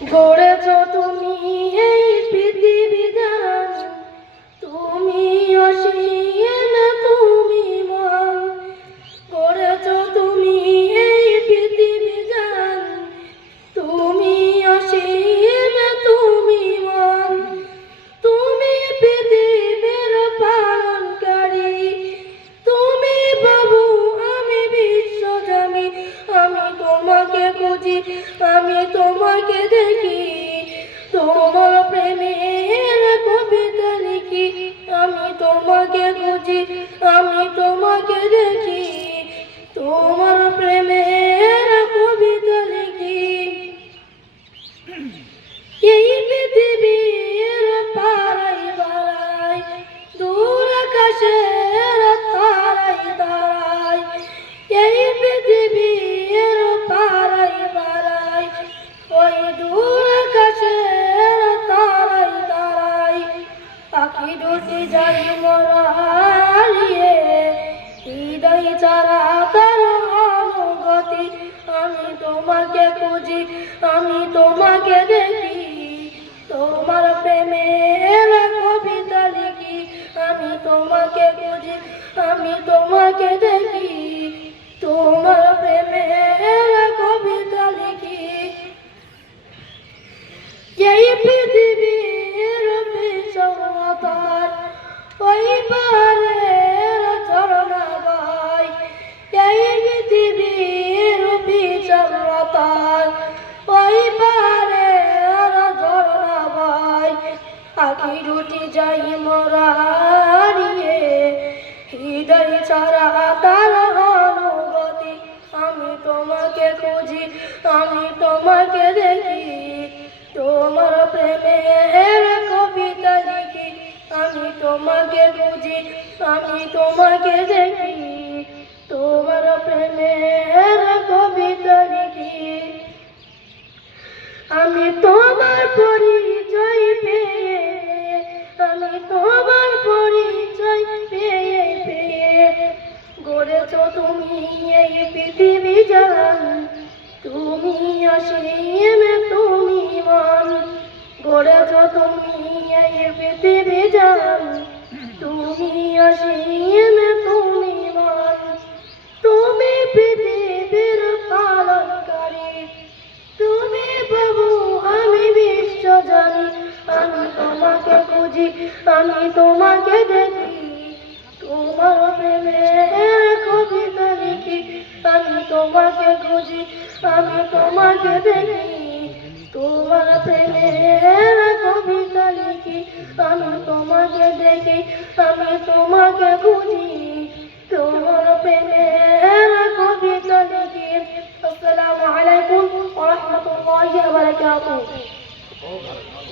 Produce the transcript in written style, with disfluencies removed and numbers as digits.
গড়েছ তুমি এই পৃথিবী জান, তুমি অসীম তুমি মহান। গড়েছ তুমি এই পৃথিবী জান, তুমি অসীম তুমি মহান। তুমি পৃথিবীর পালনকারী, তুমি প্রভু আমি বিশ্বজামি। আমি তোমাকে খুঁজি, আমি তোমাকে দেখি, তোমার প্রেমের কবিতা লিখি। আমি তোমাকে খুঁজি, আমি তোমাকে দেখি, তোমার প্রেমের কবিতা লিখি। এই পৃথিবীর পাড়াই বাড়াই, দূর আকাশের তারাই তারাই। এই পৃথিবীর পাড়াই বাড়াই, ওই দূর আকাশের তারাই তারাই। পাখি দুটি যাই মোরা হারিয়ে, হৃদয় ছাড়া তার অনুগতি। আমি তোমাকে খুঁজি, আমি তোমাকে দেখি, তোমার প্রেমের কবিতা লিখি। আমি তোমাকে খুঁজি, আমি তোমাকে দেখি, তোমার প্রেমের কবিতা লিখি। এই পৃথিবীর বিষমতার ওই পারের ঝরনা বয়। এই পৃথিবীর বিষমতার ওই পারের ঝরনা বয়। আখি দুটি যাই মোরা হারিয়ে, হৃদয় ছাড়া তার অনুগতি। আমি তোমাকে খুঁজি, আমি তোমাকে দেখি, তোমার প্রেমের কবিতা লিখি। আমি তোমাকে খুঁজি, আমি তোমাকে দেখি, তোমার প্রেমের কবিতা লিখি। আমি তোমার পরিচয় পেয়ে, আমি তোমার পরিচয় পেয়ে পেয়ে। গড়েছ তুমি এই পৃথিবী জান, তুমি অসীম তুমি মহান। গড়েছ তুমি এই পৃথিবী জান, তুমি অসীম তুমি মহান। তুমি পৃথিবীর পালনকারী, তুমি প্রভু আমি বিশ্বজানি। আমি তোমাকে খুঁজি, আমি তোমাকে দেখি, তোমার প্রেমের কবিতা লিখি। আমি তোমাকে খুঁজি, আমি তোমাকে দেখি, তোমার প্রেমের কবিতা লিখি। আমি তোমাকে দেখি, আমি তোমাকে খুঁজি, তোমার প্রেমের কবিতা লিখি। আসসালামু আলাইকুম ওয়া রাহমাতুল্লাহি ওয়া বারাকাতুহু।